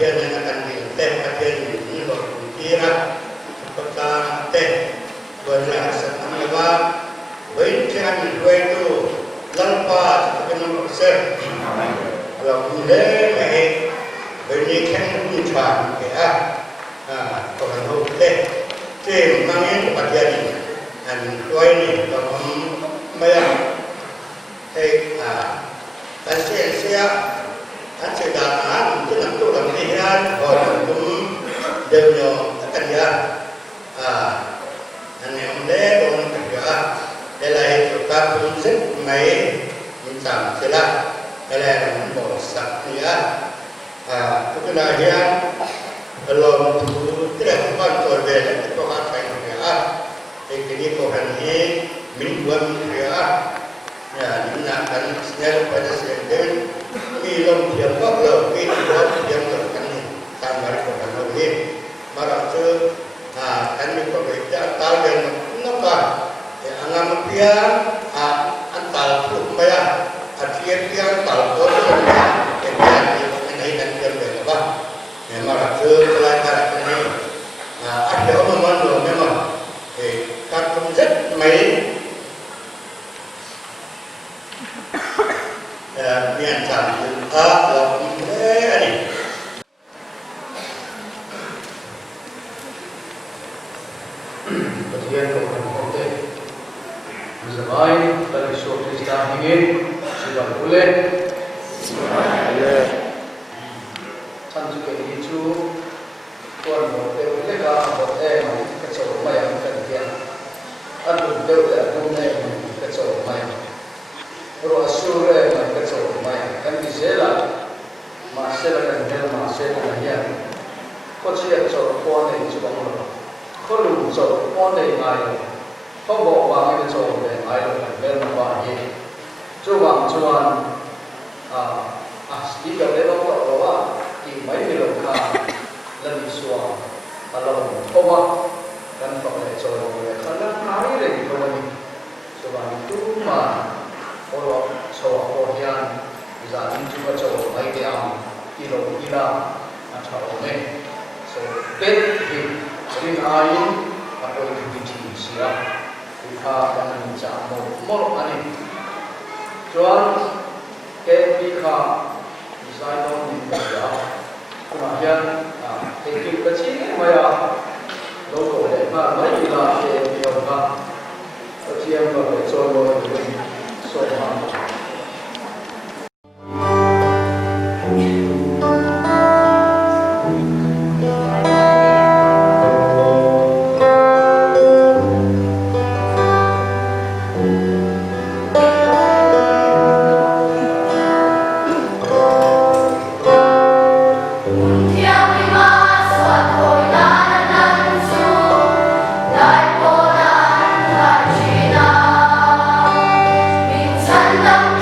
thiên là cần gì tên phát thiên những luật kia ra tất cả tên với là sản phẩm là với cái anh quay tu lần qua cái năm học sinh là cũng lễ ngày với những cái những chuyện cái còn là hậu thế thì mang đến phát thiên anh quay này là cũng mấy thì anh sẽ anh sẽ đạt án cái năm tu làm gì ra rồi cũng đều nhỏ tất cả anh em lễ còn cả đây là hiện tượng ta cũng rất mấy những giảm thế là đây là một bộ sạch nghĩa cái này hiện lòng thứ tức là các bạn trở về là có hai cái nghĩa thì cái này có hành vi mình quân nghĩa những nạn nhân sẽ phải là sẽ đến khi lòng thiệp các lời khi đó thiệp lời cái này tam bảo của hành động đi mà làm chứ anh mình có việc đã tạo nên nó cả angam pia antal kumaya atia pia antal ko ya ini kan kerja apa memang ada pelajaran ini ada orang mana memang các công rất mấy miền tràn là thế này Bagian kemudian Zamai dari suatu istilah ingin sudah boleh Can juga itu Tuan boleh boleh boleh kecil bayang kerja Aduh boleh boleh kecil bayang Rasul kecil bayang kan bisa masalah kan dia masalah yang kau siap soal kau ni cuba mana kau lu soal kau ni ai không bỏ qua cái chỗ để ai được phải lên mà vào gì chú bằng chuan chỉ cần để nó có đó thì mấy cái lồng khá lần xua lồng không á cần phải để chỗ để khá là thái để thôi chú bằng chú mà ở đó chỗ ở hiện giờ những chú có chỗ mấy cái ông kilo chỗ này so tết thì riêng ai atau di sini kita akan bincang more ani jual kita design on India kemudian teknik kecil maya logo lepas mai ila India kecil berjual soal Hãy subscribe cho kênh Ghiền Mì Gõ để không bỏ lỡ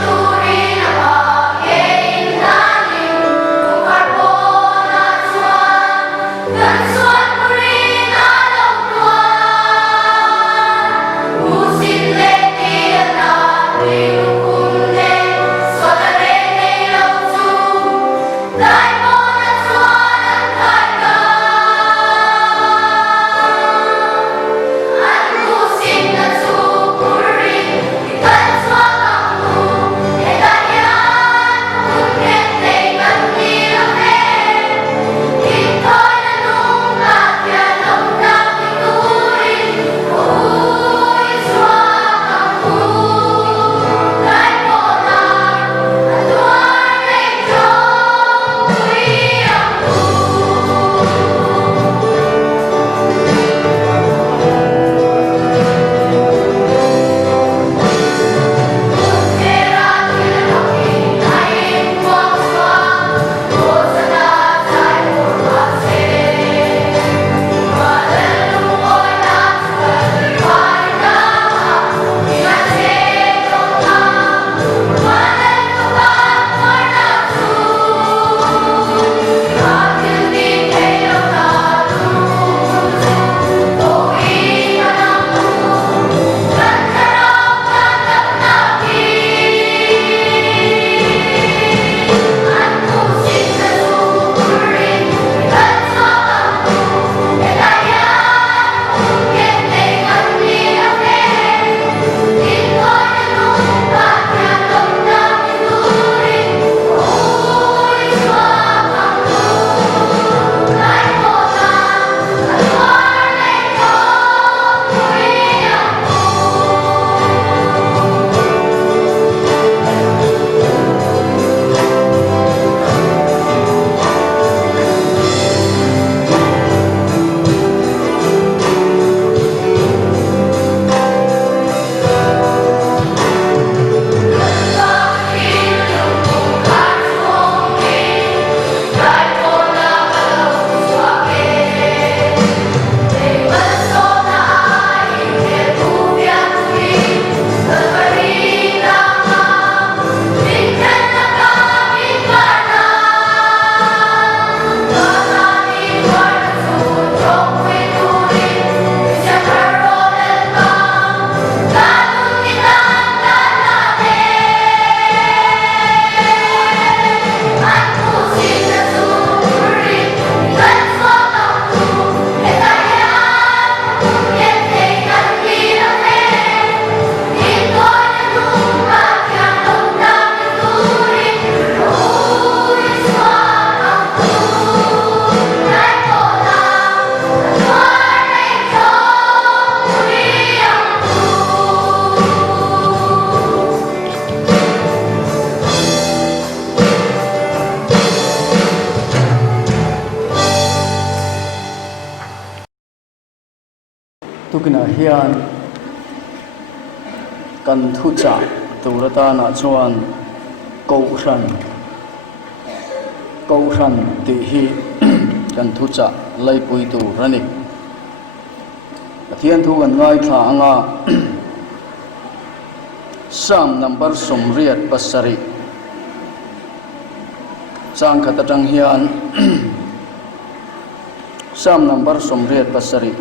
tukina hian kan thu cha turata na chuan câu ran ti hi kan thu cha lai pui tu rani thian thu kan ngai tha anga sam number somriat pasari chang khata tang hian sam number somriat pasari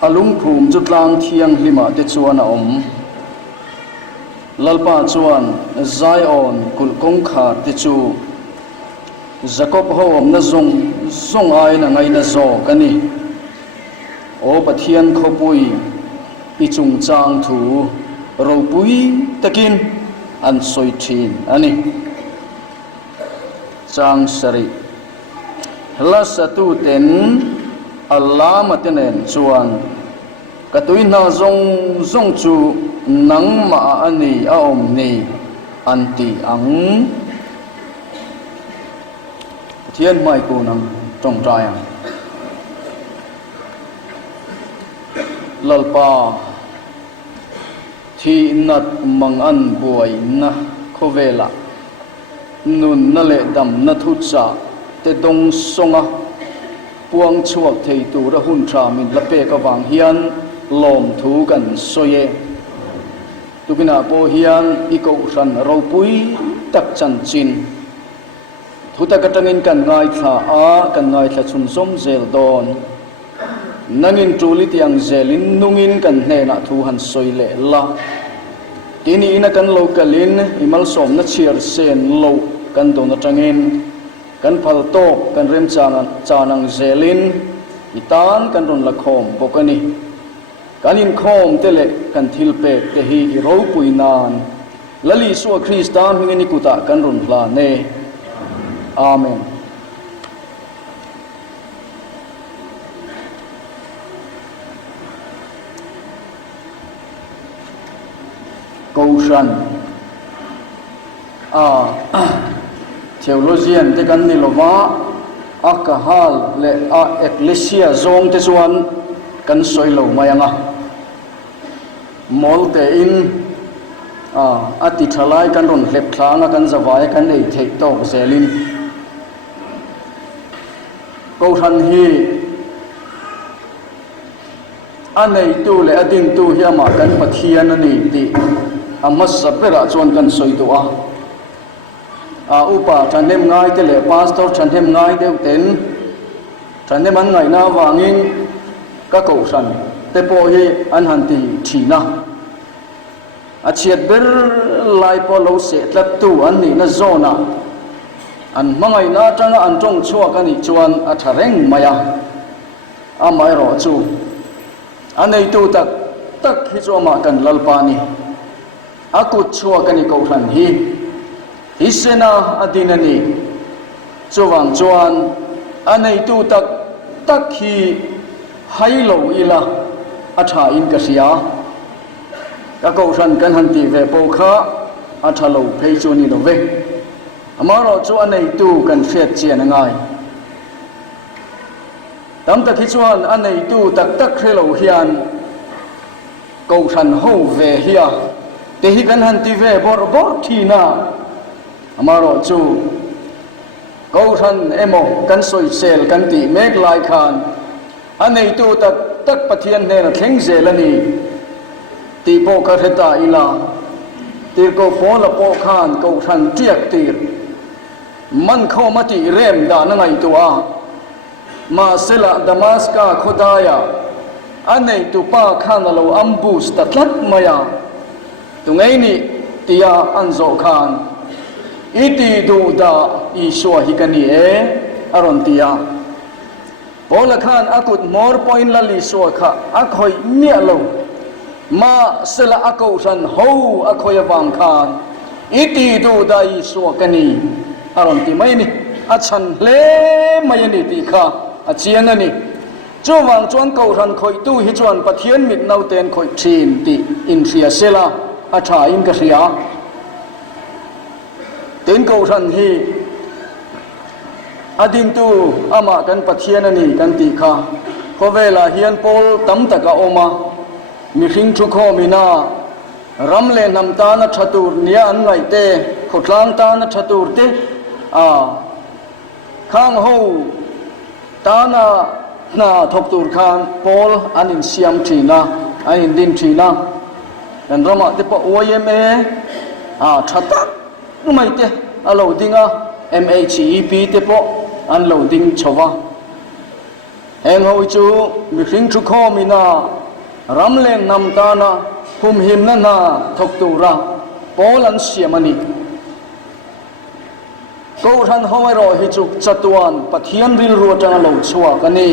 alung phum jutlang thiang lima te chuan a om lalpa chuan Zion kul kong kha te chu Jacob hom na zong ai na ngai na zo kani o pathian khopui i chung chang thu ro pui takin an soi thin ani chang sari la satu ten Allah matenen chuan katui na zong chu nang ma ani a om ni anti ang thiên mai cô nang trong trai à lalpa thi nat mang an buai na khovela nun na le dam na thu cha te dong songa puang chuak thei tu ra hun tha min la pe ka wang hian lom thu kan soye tukina po hian i ko ran ro pui tak chan chin thuta katangin kan ngai tha a kan ngai tha chun som zel don nangin truli tiang zelin nungin kan hne na thu han soi le la tini ina kan lokalin imal som na chiar sen lo kan don atangin kan phal to kan rem chanang zelin itan kan ron la khom bokani kanin khom tele kan thil pe te hi ro puinan lali su Kristan hingini kuta kan ron hla ne amen câu san theologian te kan ni lova akahal le a ecclesia zong te chuan kan soi lo mayanga mol te in ati thalai kan ron hlep thlanga kan zawai kan ei thei tok zelin câu than hi anei tu le ading tu hiama kan pathian ani ti amas sapera chuan kan soi tu upa thanem ngai te le pastor thanem ngai deu ten thanem an ngai na wangin ka câu san te po hi an han ti thina a chiat ber lai po lo se tlap tu an ni na zona an mangai na tanga an tong chuak ani chuan a thareng maya a mai ro chu anei tu tak hi chu ma kan lalpa ni akut chuak ani ko than hi hisena adinani chuwang chuan anei tu tak hi hailo ila a tha in ka sia ka ko than kan han ti ve po kha a thalo phei chu ni lo ve amaro chu anei tu kan fet chian ngai tam ta khi chuan anei tu tak khelo hian ko than ho ve hia te hi kan han ti ve bor thina amaro chu ko than emo kan soi sel kan ti mek lai khan anei tu tak pathian ne na thleng zelani ti po ka heta ila tir ko pola po khan ko than tiak tir man kho mati rem da na ngai tua ma sela damaska khodaya anei tu pa khan lo ambus ta tlat maya tu ngai ni tia anzo khan iti du da iswa hikani aron tia pola khan akut mor point lali so kha akhoi mia lo ma sela akau san ho akhoi awang khan iti du da iswa kani aron ti mai ni achan le mai ni ti kha achian ani chuwang chuan ko ran khoi tu hi chuan pathian mit nau ten khoi thin ti in ria sela a tha in ka ria ten ko ran hi ading tu ama kan pathian ani kan ti kha kovela hian pol tam taka oma mi hring thu kho mina ramle nam ta na thatur nia an ngai te khotlang ta na thatur te khang ho ta na thok tur khan pol anin siam thina anin din thina dan rama te pa oyme thatak mai te alo dinga MHEP te po an lo ding chowa eng ho chu mi hring thu kho mina ramle nam ta na hum him na thok tura pol an siamani ko than hoi ro hi chu chatuan pathian ril ru tang lo chua kani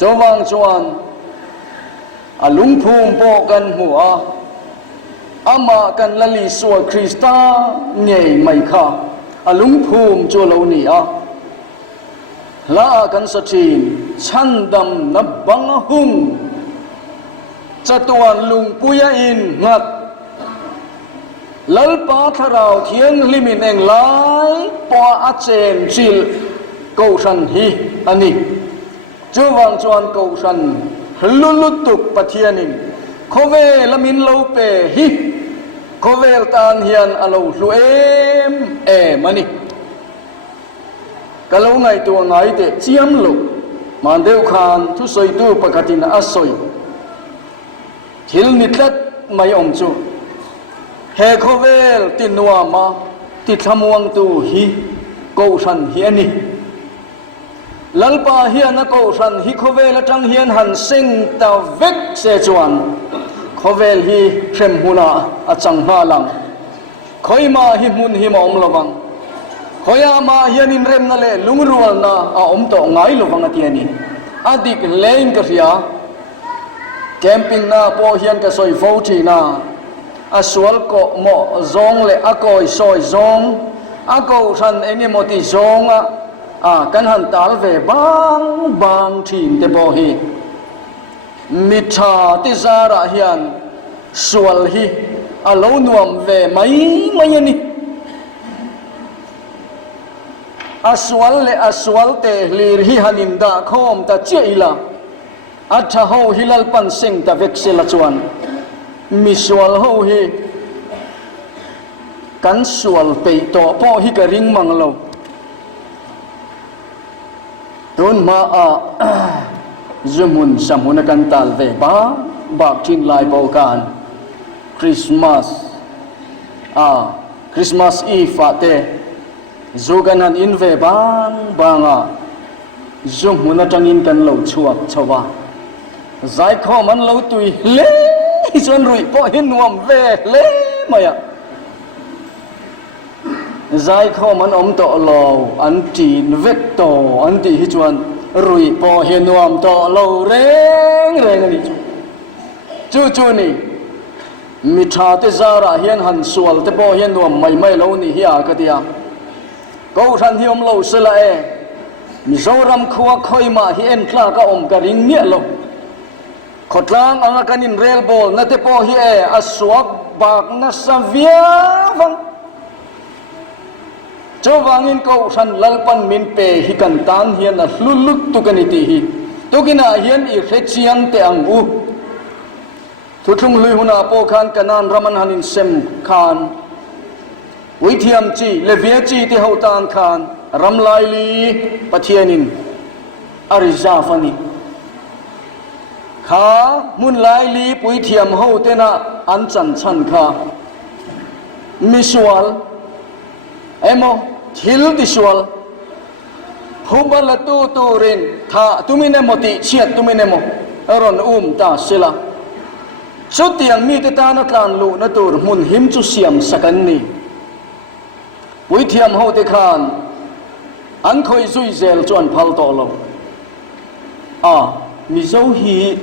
chowang chuan alung phum po kan hua ama kan lali suwa krista ngei mai kha alung phum chu lo ni la kan sachin chandam na bang hung chatuan lung puya in ngat lalpa tharau thiang limin eng lai pa a chen chil ko san hi ani chuwang chuan ko san lulutuk pathianin khove lamin lo pe hi khovel tan hian alo hlu mani kalau ngai tu ngai te chiam lo mandeu khan thu soi tu pakatin asoi thil nitlat mai om chu he khovel tinuama ti thamuang tu hi ko san hi ani lalpa hian a ko san hi khovel atang hian han sing ta vek se chuan khovel hi threm huna achang hna lang khoima hi mun hi mom lawang khoya ma hian in rem na le lungrual na a om to ngai lowang atiani adik lein ka ria camping na po hian ka soi fo thi na aswal ko mo zong le akoi soi zong ako san enge moti zong kan han tal ve bang thin te bo hi mitha ti zara hian sual hi alo nuam ve mai ani aswal te lir hi hanin da khom ta cheila atha ho hilal pan sing ta veksela chuan mi sual ho hi kan sual pe to po hi ka ring manglo don ma zumun samuna kan tal ve ba tin lai bo kan Christmas Eve te zoganan in ve banga zumuna tangin kan lo chuak chawa zai kho man lo tui le chon rui po hin nuam ve le maya zai kho man om to lo an tin vet to an ti hi chuan rui po hin nuam to lo reng ani chu ni mitha te zara hian han sual te po hian nuam mai lo ni hi ka dia ko than hi om lo sela mizoram khuwa khoima hi en tla ka om ka ring nia lo khotlang anga kanin rel bol na te po hi aswak bak na savia wang chowangin ko than lalpan min pe hi kan tan hian a hlulut tu kani ti hi tukina hian i khechiang te angu thuthung lui huna po khan kanan raman hanin sem khan Withiam chi levia chi ti hotan khan ramlai li pathianin arizafani kha mun lai li puithiam ho tena an chan kha misual emo thil disual hubala tu rin tha tumine moti chiat tumine mo aron ta sila chutiang mi te ta na tlan lu na tur mun him chu siam sakan ni Withiam ho te khan an khoi zui zel chuan phal to lo mi zo hi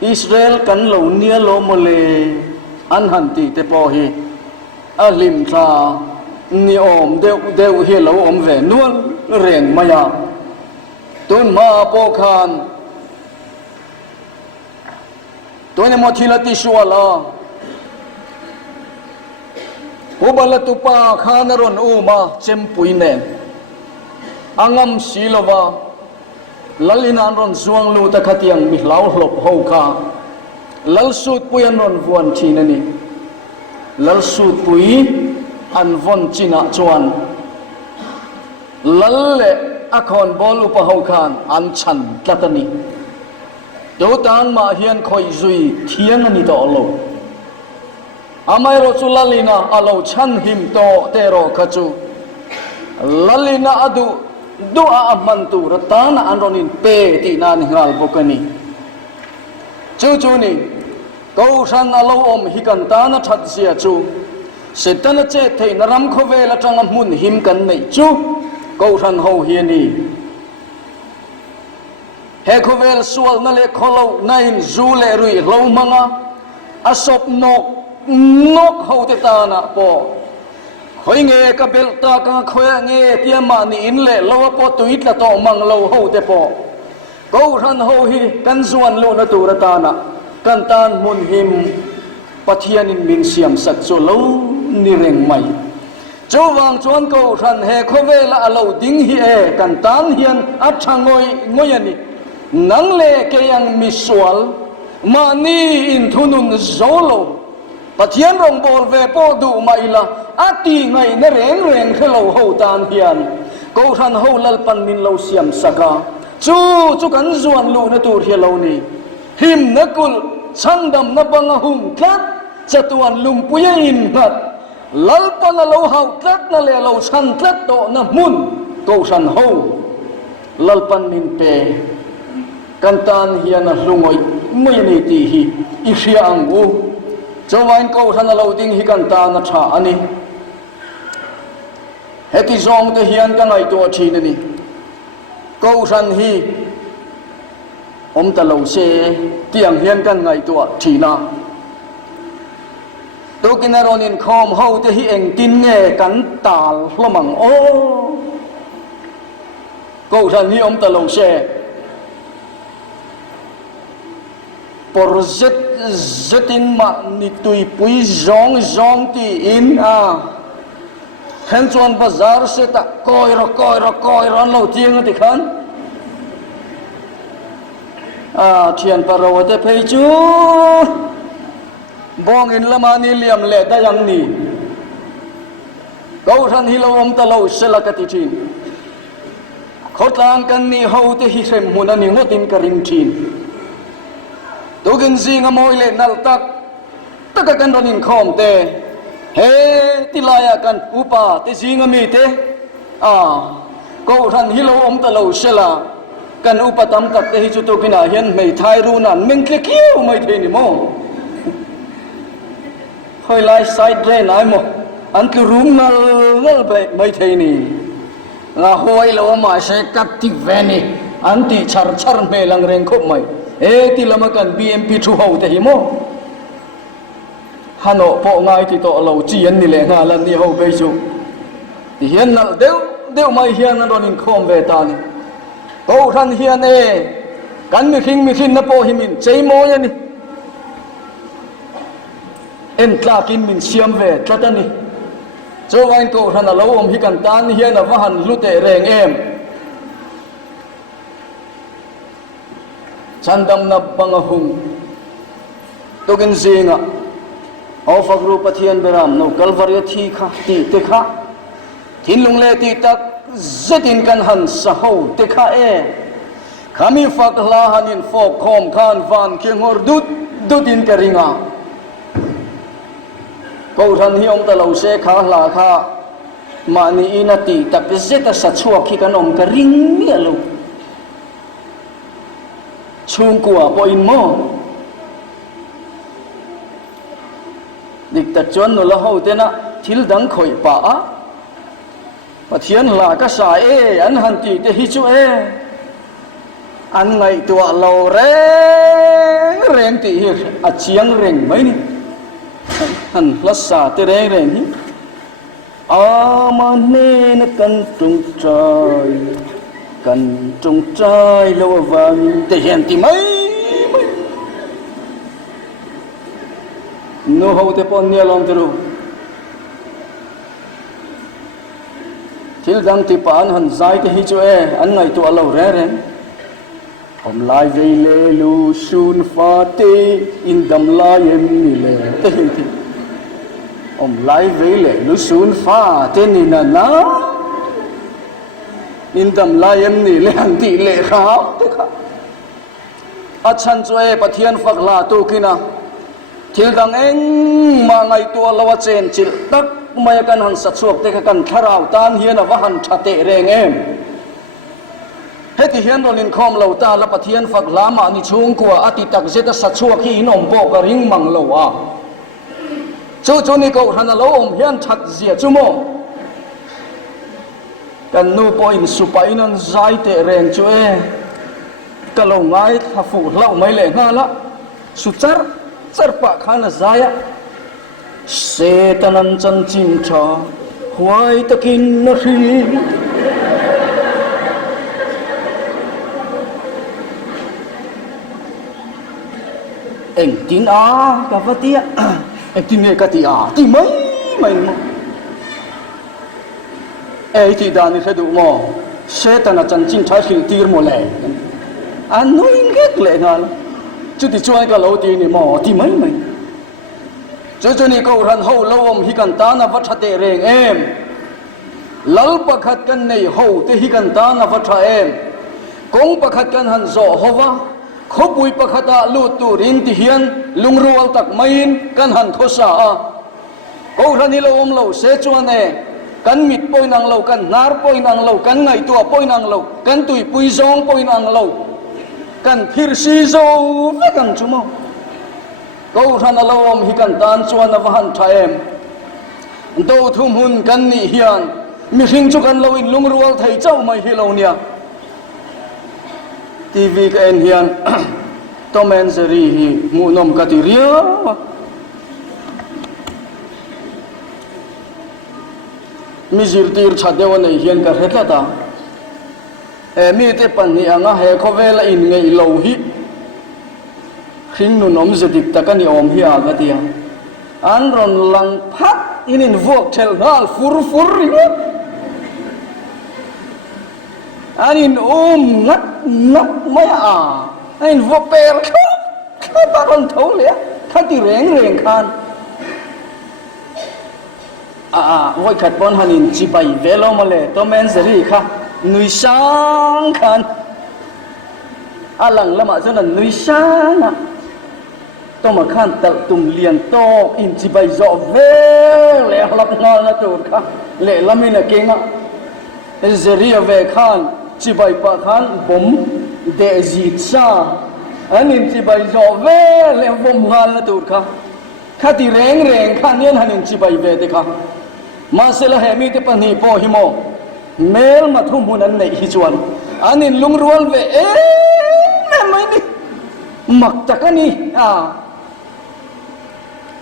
Israel kan lo nia lo mole an han ti te po hi alim tha ni om deu hi lo om ve nual reng maya tun ma po khan toine mo thila ti suala Ubala tu pa khana ron uma chempui nen angam silova lalina ron zuang lu ta khatiang mi lau hlop ho kha lal sut puyan ron vuan thinani lal sut pui an von china chuan lal le akhon bol upa ho khan an chan tlatani do tan ma hian khoi zui thiang ani to lo amai ro chu lalina alo chan him to te ro khachu lalina adu dua amantu ratana anronin pe ti nan ngal bokani chu ni ko san alo om hikan ta na that sia chu setana che thei naram khove la tang mun him kan nei chu ko san ho hiani he khovel sual na le kholo nain zu le rui lo manga asop nok ho te ta na po khoi nge ka bel ta ka khoi nge tiama ni in le lo po tuit la to mang lo ho te po ko ran ho hi kan zuan lo na tu ra ta na kan tan mun him pathian in min siam sak cho lo ni reng mai chu wang chuan ko ran he khove la alo ding hi e kan tan hian a thangoi ngoi ani nang le ke yang mi sual ma ni in thunun zolo pathian rong bol ve po du mai la ati ngai na reng khelo ho tan hian ko ran ho lal pan min lo siam saka chu kan zuan lu na tur hi lo ni him na kul sangdam na banga hum tlat chatuan lumpuya in ngat lal pan lo hau tlat na le lo san tlat to na mun ko san ho lal pan min pe kantan hian na hlungoi mai nei ti hi i hria ang u chawain ko thana lo ding hi kan ta na tha ani heti zong te hian ka ngai to thin ani ko san hi om ta lo se tiang hian kan ngai to thina to kinaron in khom ho te hi eng tin nge kan tal hlomang o ko san hi om ta lo se por zetin ma ni tui pui zong ti in a khen chuan bazar se ta koi ro lo tiang ti khan a thian paro te phei chu bong in lama ni liam le da yang ni ko than hi lo om ta lo se la ka ti thin khotlang kan ni ho te hi sem mun ani ngotin ka ring thin tugin zinga moi le nal tak taka kan ronin khom te he tilaya kan upa te zinga mi te a ko than hi lo om ta lo sela kan upa tam tak te hi chu to kina hian mei thai ru nan meng tle kiu mai the ni mo khoi lai side drain ai mo an ki room nal mai the ni nga hoi lo ma se kat ti veni an ti char me lang reng khop mai e ti lama kan bmp thu ho te hi mo hano po ngai ti to lo chi an ni le nga lan ni ho be chu ti hian nal deu mai hian an ronin khom ve ta ni ko than hian e kan mi khin na po himin chei mo ya ni en tla kin min siam ve tlatani cho wain ko than lo om hi kan tan hian a vahan lute reng em chandam na bangahum tugin zinga of a group pathian beram no kalvaria thi kha ti te kha thinlung le ti tak zetin kan han sa ho te kha e khami fak la hanin fok khom khan van kengor dutin ka ringa ko ran hi om ta lo se kha la kha mani inati tak zeta sa chuak khi kan om ka ring ni alo chung kwa po in mo dik ta chon no la ho te na thil dang khoi pa a pathian la ka sa e an han ti te hi chu e an ngai tu lo reng ti hi a chiang reng mai ni han la sa te reng hi a ma ne na kan tung trai kan tung trai lo vang te hian ti mai no ho te pon nia long tru thil dang ti pa an han zai te hi chu e an ngai tu alo re ren om lai ve le lu sun fa te in dam lai em ni le te hin ti om lai ve le lu sun fa te ni na na in dam lai em ni le han ti le kha te kha a chan chu e pathian fak la tu kina thil dang eng ma ngai tu lawa chen chil tak maya kan han sa chuak te kan tharau tan hian awa han thate reng em heti hian rolin khom lo ta la pathian fak lama ni chung kwa ati tak zeta sa chuak hi inom bo ka ring mang lo a chu ni ko han lo om hian that zia chu mo kan nu po in supai nan zai te reng chu e ka lo ngai tha fu lo mai le nga la su char pa khana zaya Setanan chan chin cha huai takin na ri em tin a ka vatia em tin ne ka ti a ti mai mai mo ei ti dan ni du mo Setanan chan chin cha khil tir mo le an noi ngek le ngal chu ti chuai ka lo ti ni mo ti mai mai chu ni ko ran ho lo om hi kan ta na va thate reng em lal pakhat kan nei ho te hi kan ta na va tha em kong pakhat kan han zo hova khopui pakhata lu tu rin ti hian lungrual tak main kan han thosa a ko ran ni lo om lo se chuan e kan mit poinang lo kan nar poinang lo kan ngai tua poinang lo kan tui pui zong poinang lo kan phir si zo ve kan chumo câu thằng lâu om hi kan tan chuan na van tha em do thum hun kan ni hian mi hring chu kan lo in lungrual thei chau mai hi lo nia tv ka en hian Tom and Jerry hi mu nom ka ti ria mi zir tir cha dewa nei hian ka hetla ta mi te pan ni anga he khovela in ngei lo hi khinh nu nom zedik takani om hi aga tia an ron lang phat inin vok thel nal fur ri anin ngắt mai a ain vo per kha ta ron thau le kha ti reng khan voi khat bon hanin chi bai velo male to men zeri kha nui sang khan alang lama chona nui sang na to mà khan tal tum lian to in chi bai zo ve le hlap ngal na tur kha le lamina kenga zeria ve khan chi bai pa khan bom de ji cha anin chi bai zo ve le bom ngal na tur kha khati reng khan yen hanin chi bai ve te kha ma se la he mi te pani po hi mo mel ma thum hun an nei hi chuan anin lungrual ve me mai ni mak takani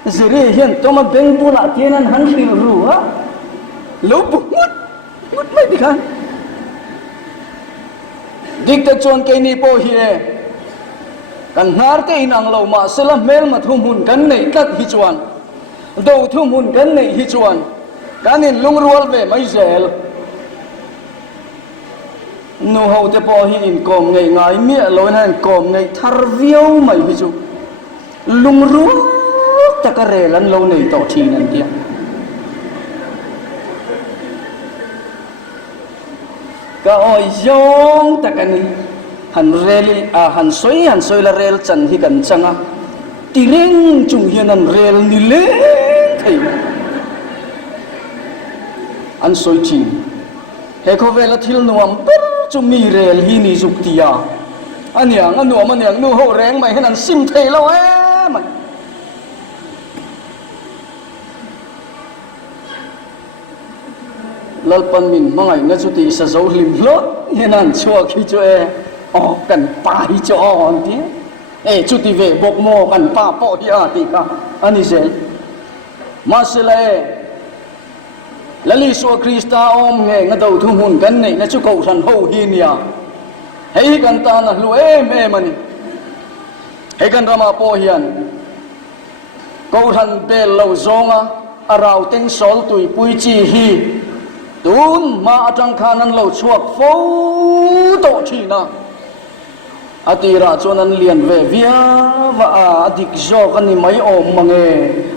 zere hian toma beng bula tianan han hril ru ha lo bu mut mai di khan dik ta chon ke ni po hi e kan nar te inang lo ma sela mel ma thum hun kan nei kat hi chuan do thum hun kan nei hi chuan kanin lungrual ve mai zel nu ho te po hi in kom ngei ngai mi lo han kom ngei thar viau mai hi chu lungrual takare lan lo nei to thi nan tia ka oi yong takani han rel han soi la rel chan hi kan changa tireng chung hian an rel ni le thei an soi chi he ko vela thil nuam per chu mi rel hi ni juk tia aniang anuam aniang nu ho reng mai han sim thei lo mai lalpan min mangai na chu ti sa zo hlim hlot hian chua khi chu e kan pa hi chu on ti e chu ti ve bok mo kan pa po hi a ti ka ani zel ma se la e lali so krista om nge nga do thu hun kan nei na chu ko ran ho hi nia hei kan ta na lu em ani hei kan rama po hian ko ran bel lo zonga arau teng sol tui pui chi hi tun ma atang khanan lo chuak fo to thina atira chonan lian ve via wa adik jo kan ni mai om mange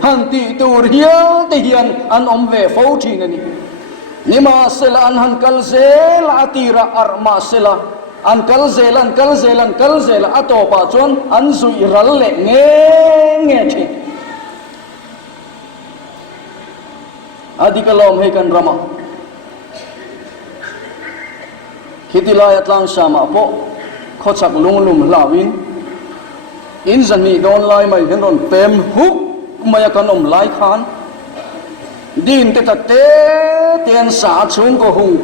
han ti tur hial te hian an om ve fo thina ni nima sela an han kal zel atira arma sela an kal zela atopa chon an zui ral le nge thi adikalom he kan rama hitilai atlang sama po khochak lunglum lawin in zani don lai mai hen ron pem huk maya kan om lai khan din te te ten sa chung ko hung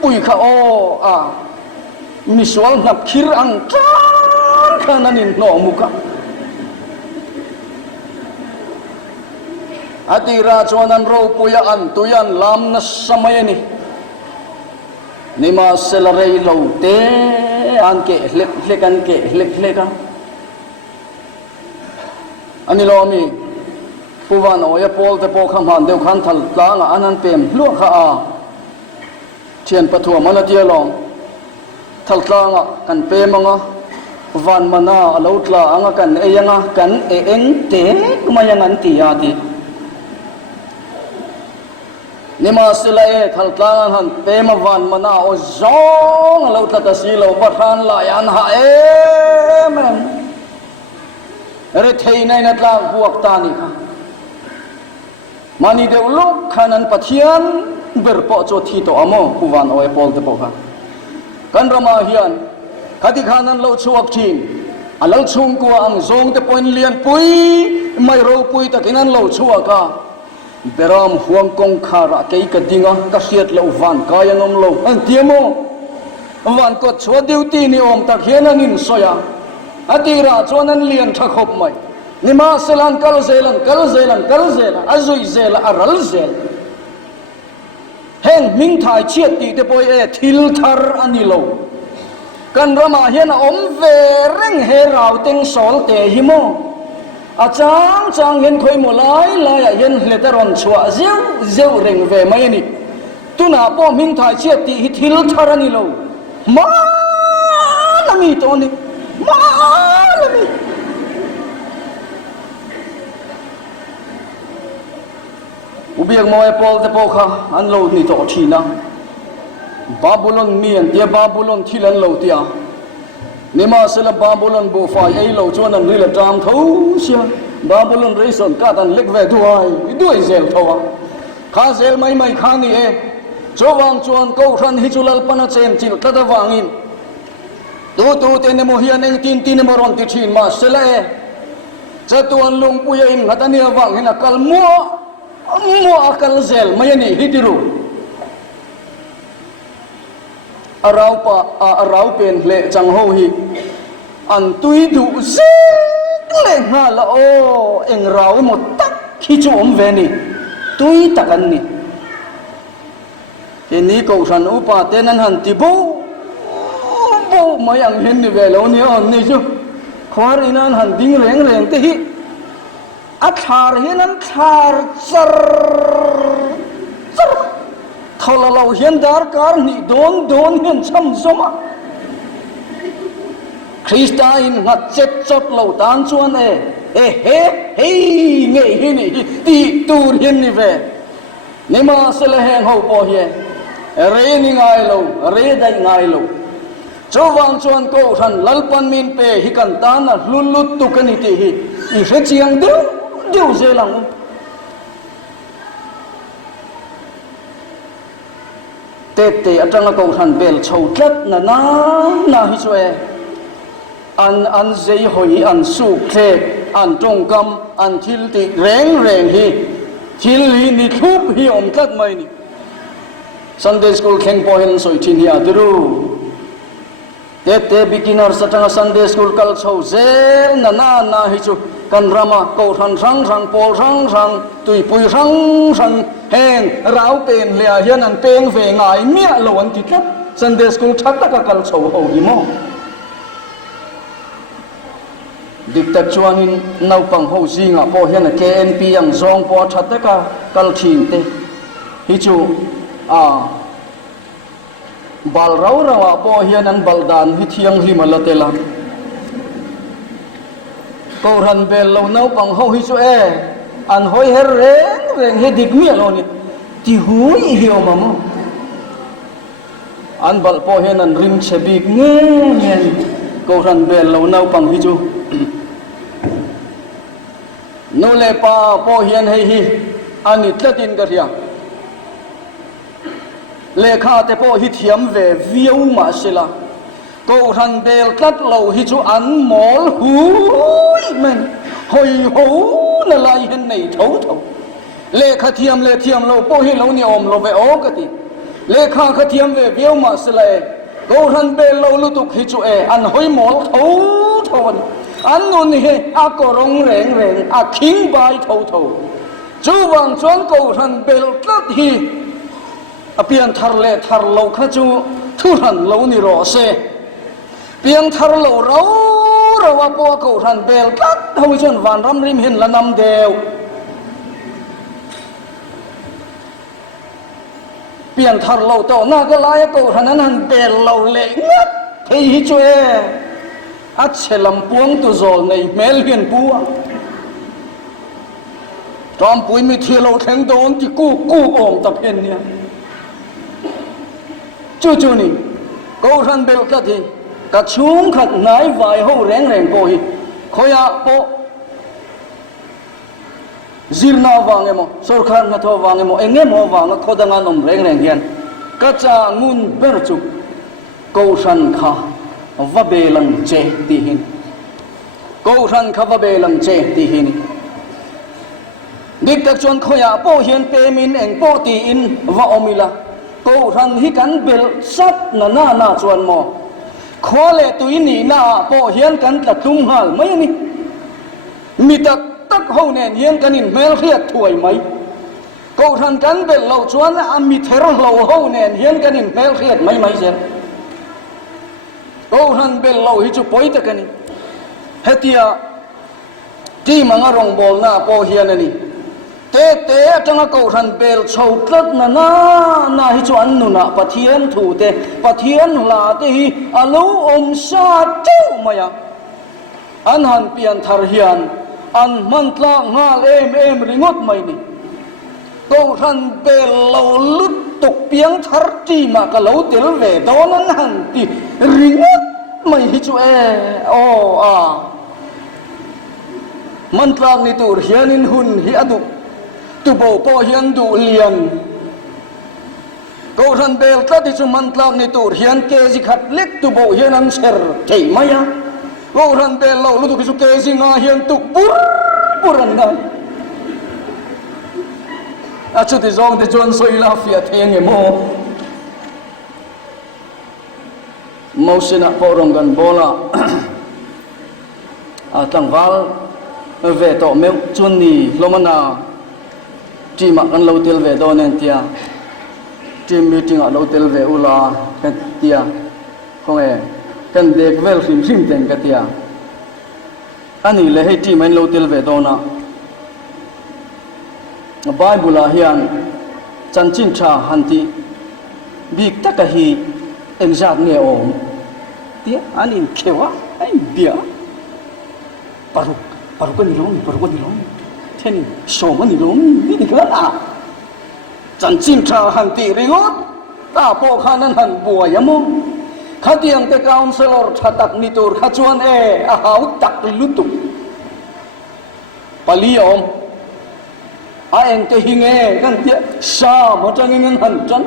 pui kha o a mi sual nap khir ang tan khananin no muka atira chuanan ro puya an tuyan lam na samayani nima selarei lo te an ke hlekan ke hlekan ani lo mi puwan oya pol te po kham han deu khan thal tlang anan pem lu kha a thian pathua manatia long thal tlang kan pem anga van mana alo tla anga kan eyanga kan eng te kumayang an ti ati nima sila thal tlang han pema van mana o zong alo tla ta si lo pathan la yan ha em re thei nai na tla buak ta ni kha mani deu lok khanan pathian berpo cho thi to amo puwan oi pol te po kha kan rama hian khati khanan lo chuak thin alal chung ko ang zong te point lian pui mai ro pui takinan lo chuaka beram huang kong khara kei ka dinga ka hiat lo van kayang om lo an tiamo van ko chwa duty ni om tak hian in soya atira chonan lian thakhop mai nima selan kal zelan azui zela aral zel heng ming thai chiat ti te poi e thil thar ani lo kan rama hian om ve reng he rau teng sol te himo a chang hian khoi mo lai a hian hletaron chua zeu reng ve mai ni tuna po ming thai chiat ti hi thil thar ani lo ma lami to ni ma lami ubiak mo e pol te po kha an lo ni to thina babylon mi an tia babylon thilan lo tia nima sela babylon bo fa ei lo chuan an rila tam tho sia babylon reason ka tan lek ve duai zel thowa kha zel mai kha ni e chowang chuan ko khan hi chulal pana chem chil tada wangin tu te ne mo hian eng tin mo ron ti thin ma sela e chatuan lung puya in ngatani awang hina kal mo akal zel mayani hitiru arau pen le chang ho hi an tui du zek le nga la o eng rau mo tak hi chu om ve ni tui takan ni ni ko san upa tenan han ti bo mayang hen ni ve lo ni on ni chu khwar inan han ding reng te hi athar hian thar char tholalo hian dar kar ni don hian cham zoma Krista in ngat chot lo tan chuan he nge hi ni ti tur hian ni ve nima sele heng ho po hi re ni ngai lo re dai ngai lo chowang chuan ko than lalpan min pe hi kan tan na lulut tu kan ni ti hi i he chiang deu zelang te atanga ko than bel chho tlat na hi chwe an zei hoi an su khe an tong kam an thil ti reng hi thil hi ni thup hi om tlat mai ni Sunday school kheng po hen soi thin hi adru te beginner satanga Sunday school kal chho zel na hi chu kan rama ko than rang pol rang tui pui rang heng rau pen lia hian an peng ve ngai mia lo an ti tlat Sunday school that ta kal chho ho hi mo diktat chuanin naupang ho zinga po hian KNP ang zong po that ta kal thin te hi chu bal rau rawa po hian an baldan hi thiang himalatela ko ran bel lo nau pang ho hi chu an hoi her reng he dik mi lo ni ti hui hi o mamo an bal po hian an rim chebik nge ko ran bel lo nau pang hi chu no le pa po hian hei hi ani tlatin ka ria lekha te po hi thiam ve viau ma sila ko ran bel tlat lo hi chu an mol hui men hoi ho na lai hen nei tho tho lekha thiam le thiam lo po hi lo ni om lo ve o ka ti lekha kha thiam ve viau ma sila ko ran bel lo lu tuk hi chu an hoi mol tho tho an nun he a ko rong reng a king bai tho tho chu wang chuan ko ran bel tlat hi a pian thar le thar lo kha chu thu ran lo ni ro se pian thar lo ro wa po ko ran bel tlat ho chuan van ram rim hin la nam deu pian thar lo to na ka lai ko ran an bel lo le ngat thei hi chu a chelam puang tu zol nei mel hian pu tom pui mi thilo theng don ti ku om ta phen nia chu ni ko ran bel ka thi ka chung khat nai vai ho reng po hi khoya po zirna wange mo sorkhan na tho wange mo engem ho wanga khodanga nom reng hian ka cha ngun ber chu ko ran kha va belang che ti hin ko ran kha va belang che ti hin dik tak chon khoya po hian pe min eng po ti in va omila ko ran hi kan bel sat na chuan mo khole tui ni na po hian kan tla tlung hal mai ni mi tak ho nen hian kan in mel khiat thuai mai ko ran kan bel lo chuan a mi ther lo ho nen hian kan in mel khiat mai zen ko ran bel lo hi chu poi ta kani hetia ti manga rong bol na po hian ani te atanga ko ran bel chho tlat na hi chu an nu na pathian thu te pathian la te hi alo om sa tu maya an han pian thar hian an mantla ngal em ringot mai ni ko ran bel lo lut tuk piang thar ti ma ka lo tel ve don an han ti ringot mai hi chu mantla ni tur hian in hun hi adu tu bo po hian du lian ko ran bel tla ti chu mantla ni tur hian ke ji khat lek tu bo hian an ser thei maya ko ran bel lo lu tu ki chu ke ji nga hian tu buran na a chu ti zong ti chon soi la fia theng emo mosina porong gan bola a tangwal ve to meu chun ni lomana ti ma kan lo tel ve do nen tia team meeting a lo tel ve ula kan tia kong kan dek vel hrim ten ka tia ani le he team an lo tel ve do na bible a hian chanchin tha hanti bik takahi engzat nge om tia anin khewa ai bia paru kan ni thiên sổ mà nilom ni cái à chân chim tra hành ti ringot ta po khanan han bua yamo khatiang te counselor thatak ni tur khachuan a hau tak lutuk paliom a eng te hinge kan tia sa ma tangin han chan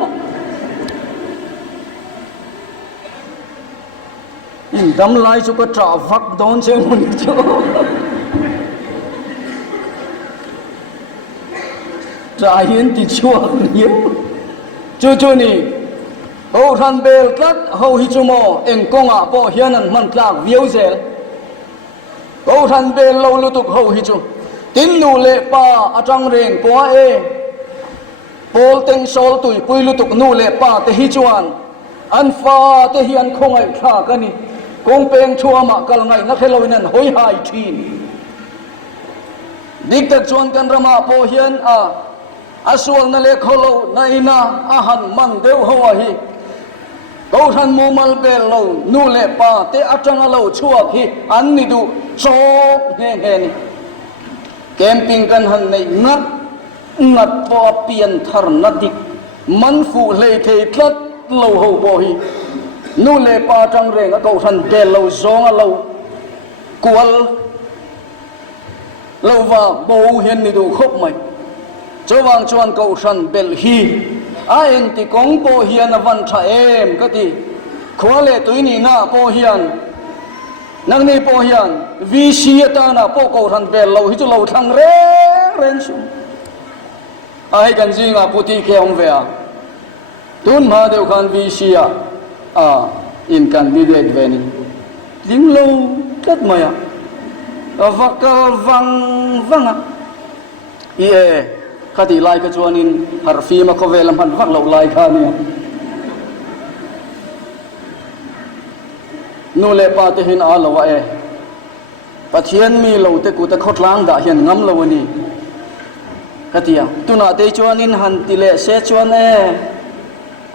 in dam lai chu ka tra vak don che mun chu tra hiến thì chua nhiều chu ni ho ran bel kat ho hi chu mo eng konga po hian an man tlak viau zel ho ran bel lo lu tuk ho hi chu tin nu le pa atang reng po pol teng sol tui pui lu tuk nu le pa te hi chuan an fa te hi an khongai kha kani kong peng chua ma kal ngai na kheloin an hoi hai thin dik tak chuan kan rama po hian asual na le kholo na ina ahan man deu ho hi câu than mu mal bel lo nu le pa te atang lo chuak hi an ni du chok nge nge ni camping kan han nei ngat ngat po pian thar na dik man fu le the tlat lo ho bo hi nu le pa tang reng a câu than bel lo zong a lo kual lo va bo hian ni du khop mai chawang chuan câu than bel hi a en ti kong po hian a van tha em ka ti khwale tuini na po hian nang ni po hian vi si ta na po ko than bel lo hi chu lo thang re ren su ai kan jinga puti ke ong ve a tun ma deu khan vi si a in kan vi de veni ling lo tat maya avakal vang a ie khati lai ka chuanin har fi ma ko velam han vak lo lai kha ni nu le pa te hin a lo wa e pathian mi lo te ku te khotlang da hian ngam lo ni khatia tuna te chuanin han ti le se chuan e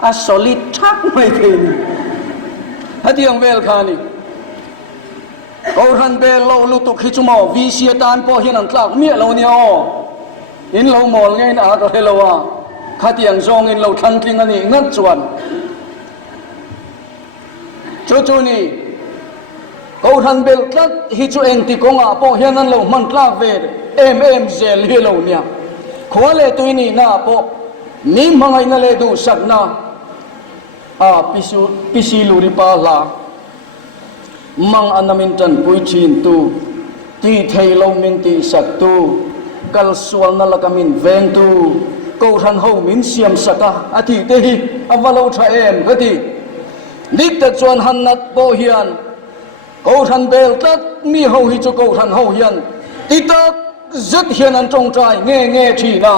a solid thak mai thein hatiang vel kha ni ko ran be lo lu tu khi chu mo vi sia tan po hian an tlak mi lo ni o in lo mol ngein a ka hello a khatiang zong in lo than tling ani ngat chuan chu ni ko than bel tlat hi chu eng ti konga po hian an lo man tlak ve em zel hi lo nia khwale tuini na po ni mangai na le du sakna pisi luri pa la mang anamin tan pui chin tu ti thei lo min ti sak tu kal sual na lakamin veng tu ko than ho min siam saka athi te hi avalo tha em gati dik ta chuan han nat po hian ko than bel tat mi ho hi chu ko than ho hian ti tak zat hian an tong trai nge thi na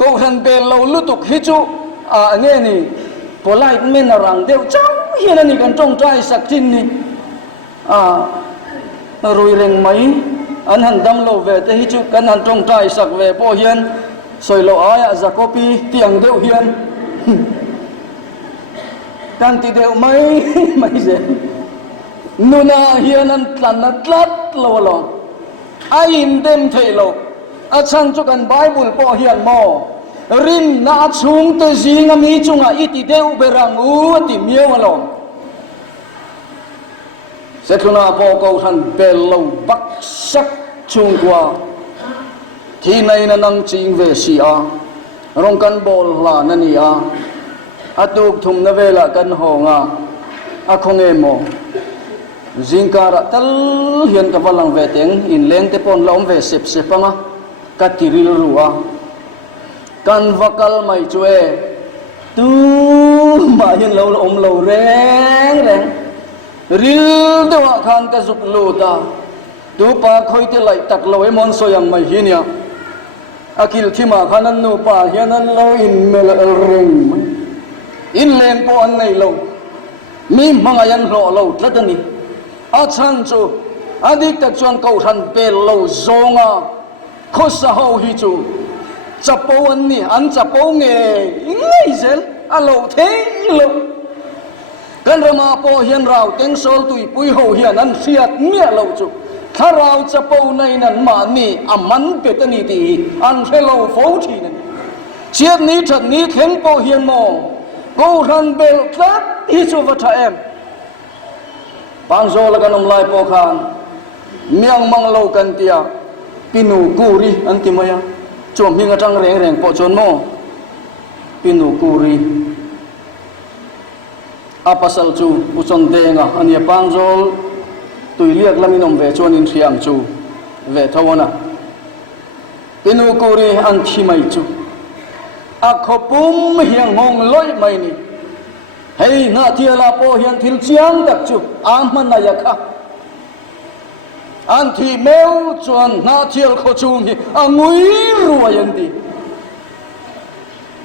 ko than bel lo lutuk hi chu nge ni polite men rang deu chau hian ani kan tong trai sak chin ni roi reng mai an han dam lo ve te hi chu kan han tong trai sak ve po hian soi lo aya za copy tiang deu hian kan ti deu mai ze nuna hian an tlan na tlat lo ai in dem thei lo a chan chu kan bible po hian mo rin na chung te zinga mi chunga iti deu berang u ti miao along sekluna po ko than bel lo bak sak chung qua thi nei na nang ching ve si a rong kan bol la na ni a atuk thum na vela kan honga a khong emo zingkara tal hian ka walang ve teng in leng te pon lom ve sep sepanga ka tiril ruwa kan vakal mai chue tu ma hian lo om lo reng ril dewa khan ka zup lo ta tu pa khoi te lai tak lo emon soyang mai hinia akil thima khan an nu pa hian an lo in mel reng in len po an nei lo mi mangayan ro lo tlatani a chan chu adik tak chuan ko than bel lo zonga khosa ho hi chu chapo an ni an chapo nge ngai zel a lo the lo kan rama po hian rau teng sol tui pui ho hian an fiat mia lo chu tharau chapo nei nan ma ni aman petani ti an hello fo thi nan chiat ni that ni theng po hian mo ko ran bel tlat hi chu va tha em bang zo la kanom lai po khan miang mang lo kan tia pinu kuri an ti maya chom hinga tang reng po chon mo pinu kuri apasal chu uchon denga ania pang zo tui liak laminom ve chon in thiam chu ve thawana pinu kuri an thi mai chu a khopum hiang hong loi mai ni hei na thiala po hian thil chiang dak chu amman na yakha an thi meu chuan na thial kho chung hi angui ruayan di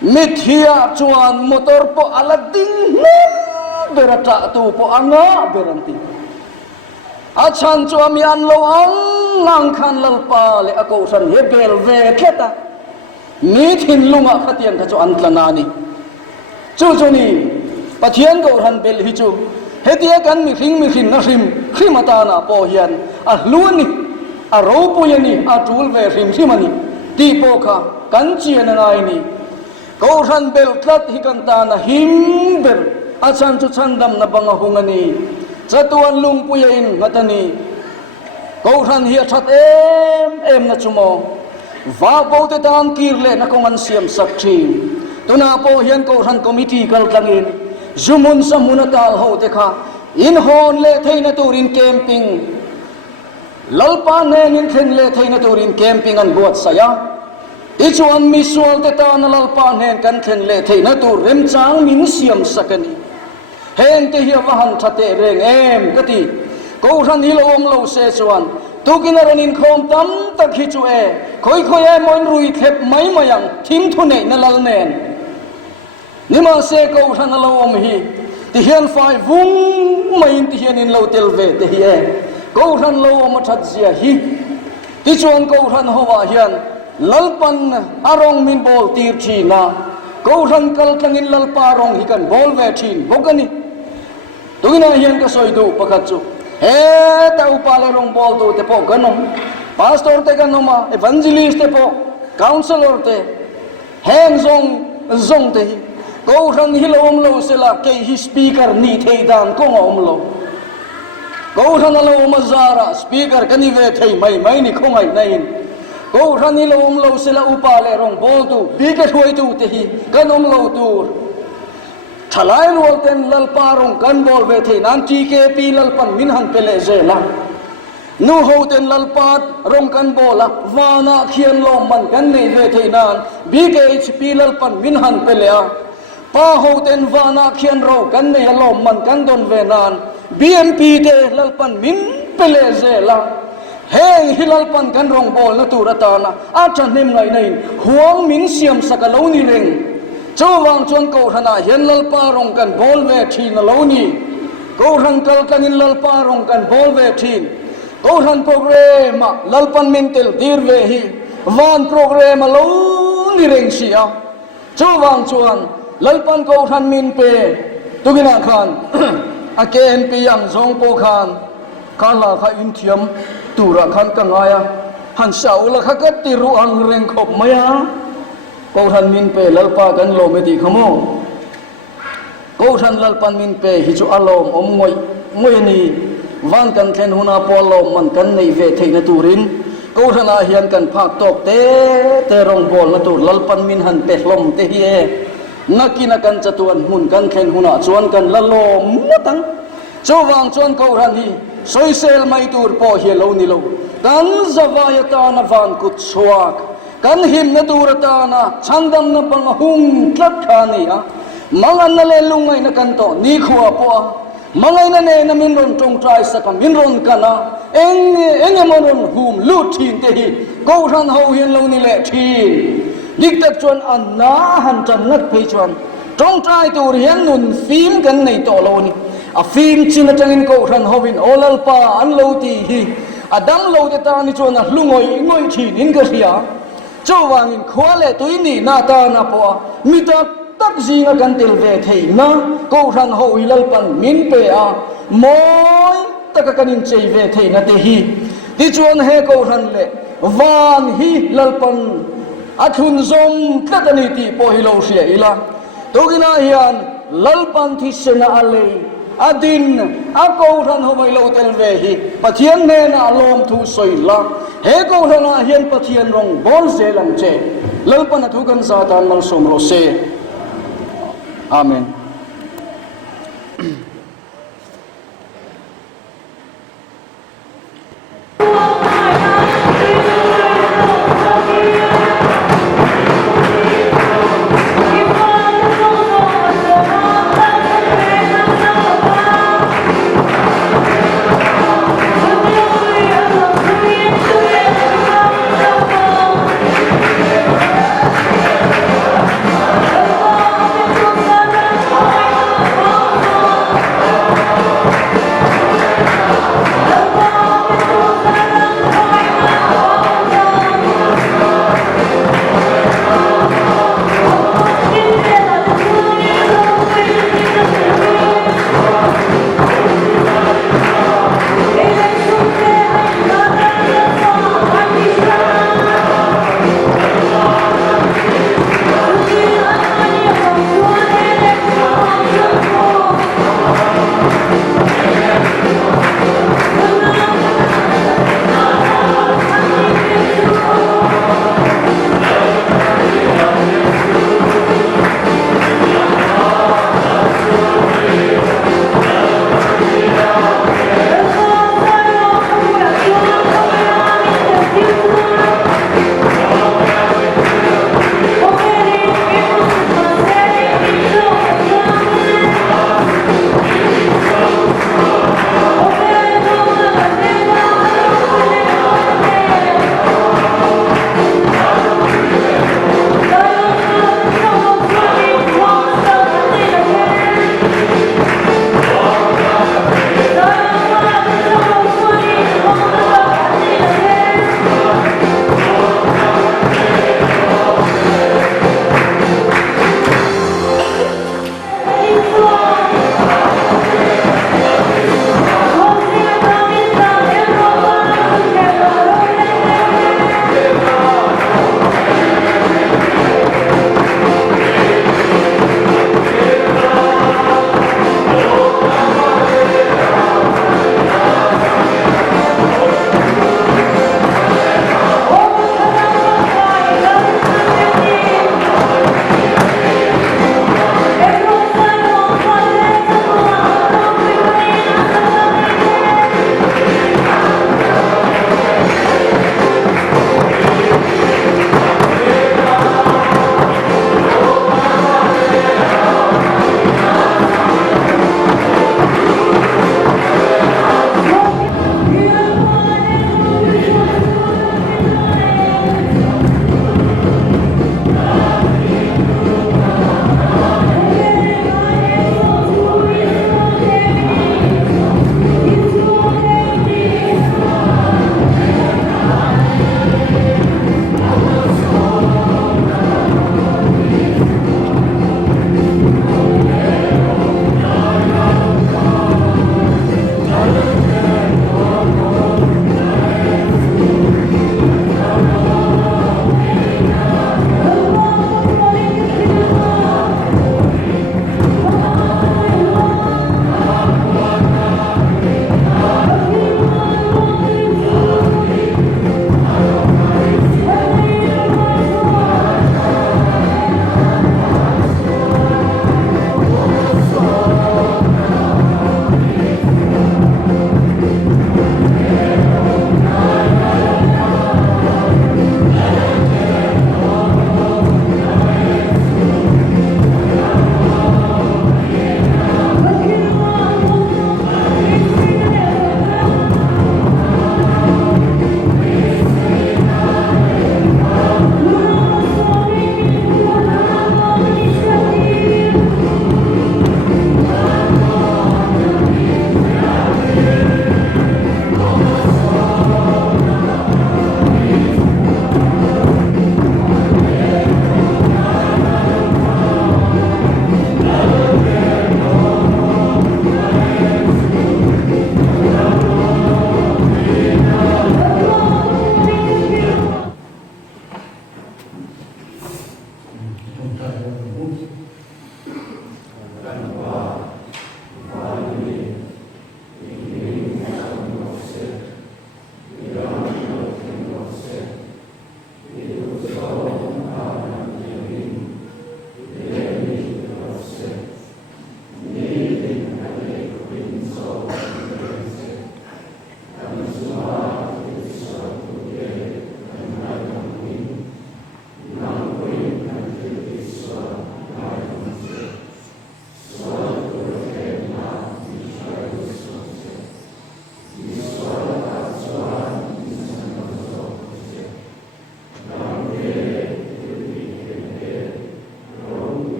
mithia chuan motor po alading berata tu po anga beranti achan chu ami an lo ang ngang khan lalpa le ako san he bel ve kheta ni thin lunga khatian kha chu an tlana ni chu ni pathian ko ran bel hi chu hetia kan mi khing na hrim ata na po hian a hluan ni a ro pu yani a tul ve hrim ani ti po kha kan chian ngai ni ko ran bel tlat hi kan ta na him ber a chan chu chan dam na banga hungani chatuan lung pu yain ngatani ko ran hi that em na chumo va po te tan kirle na kong an siam sak thi tuna po hian ko ran committee kal tlangin zumun samunatal ho te kha in hon le theina turin camping lalpa nen in thlen le theina turin camping an buat saya ichuan misual te ta na lalpa nen kan thlen le theina tur rem chang min siam sakani hen te hi wahan thate reng em kati ko ran hi lo om lo se chuan tukina ranin khom tam tak hi chu e khoi e moin rui thep mai mayang thim thu nei na lal nen nima se ko ran lo om hi ti hian fai vung mai ti hian in lo tel ve te hi e ko ran lo om that zia hi ti chuan ko ran howa hian lalpan arong min bol tir thi na ko ran kal tlangin lalpa rong hi kan bol ve thin bokani tukina hian ka soi du pakhat chu ta upale rong bol tu te po ganom pastor te ganoma evangelist te po counselor te heng zong te ko ran hi lo om lo sela ke hi speaker ni thei dan ko om lo ko ran lo om zara speaker kani ve thei mai ni khongai nain ko ran hi lo om lo sela upale rong bol tu bi ke thoi tu te hi ganom lo tur thalai rol ten lalpa rong kan bol ve thei nan TKP lalpan min han pele zela nu ho ten lalpa rong kan bola wana khian lo man kan nei ve thei nan BKHP lalpan min han pele a pa ho ten wana khian ro kan nei lo man kan don ve nan BMP te lalpan min pele zela heng hilalpan kan rong bol na turata na athan nem ngai nei huang min siam sakalo ni reng chawang chuan ko hana hian lalpa rong kan bol ve thin lo ni ko ran kal kanin lalpa rong kan bol ve thin ko ran program lalpan mental dir ve hi van program lo ni reng sia chawang chuan lalpan ko ran min pe tugina khan a KNP yang zong po khan kala kha in thiam tura khan ka ngaya han saula kha ka tiru ang reng khop maya ko than min pe lalpa kan lo me ti khamo ko than lalpan min pe hi chu alom om ngoi ni wang kan thlen huna polom man kan nei ve theina turin ko than a hian kan phak tok te rong bol na tur lalpan min han pe hlom te hi e nakina kan chatuan hun kan thlen huna chuan kan lalom matang chawang chuan ko than hi soisel mai tur po hi lo ni lo kan zawaya ta na van kut chuak kan him na turata na chandam na panghung tlat khani a mangan na le lungai na kanto ni khuwa po a mangai na ne na min ron tong trai saka min ron kana eng moron hum lu thin te hi ko ran ho hian lo ni le thin dik tak chuan an na han chan ngat phei chuan tong trai tur hian nun phim kan nei to lo ni a phim chin na tangin ko ran hovin olal pa an lo ti hi adang lo te ta ni chuan a hlungoi ngoi thin in ka ria chawang in khwale tuini na ta na po mita tak zinga kan tel ve thei na ko ran ho hilal pan min pe a moi taka kanin chei ve thei na te hi ti chuan he ko ran le van hi lalpan athun zom tlatani ti po hilo sia ila togina hian lalpan thi sena ale adin ako ran ho mai lo tel ve hi pathian ne na lom thu soila he ko ran a hian pathian rong bol se lam che lalpan thu kan sa tan mal som ro se amen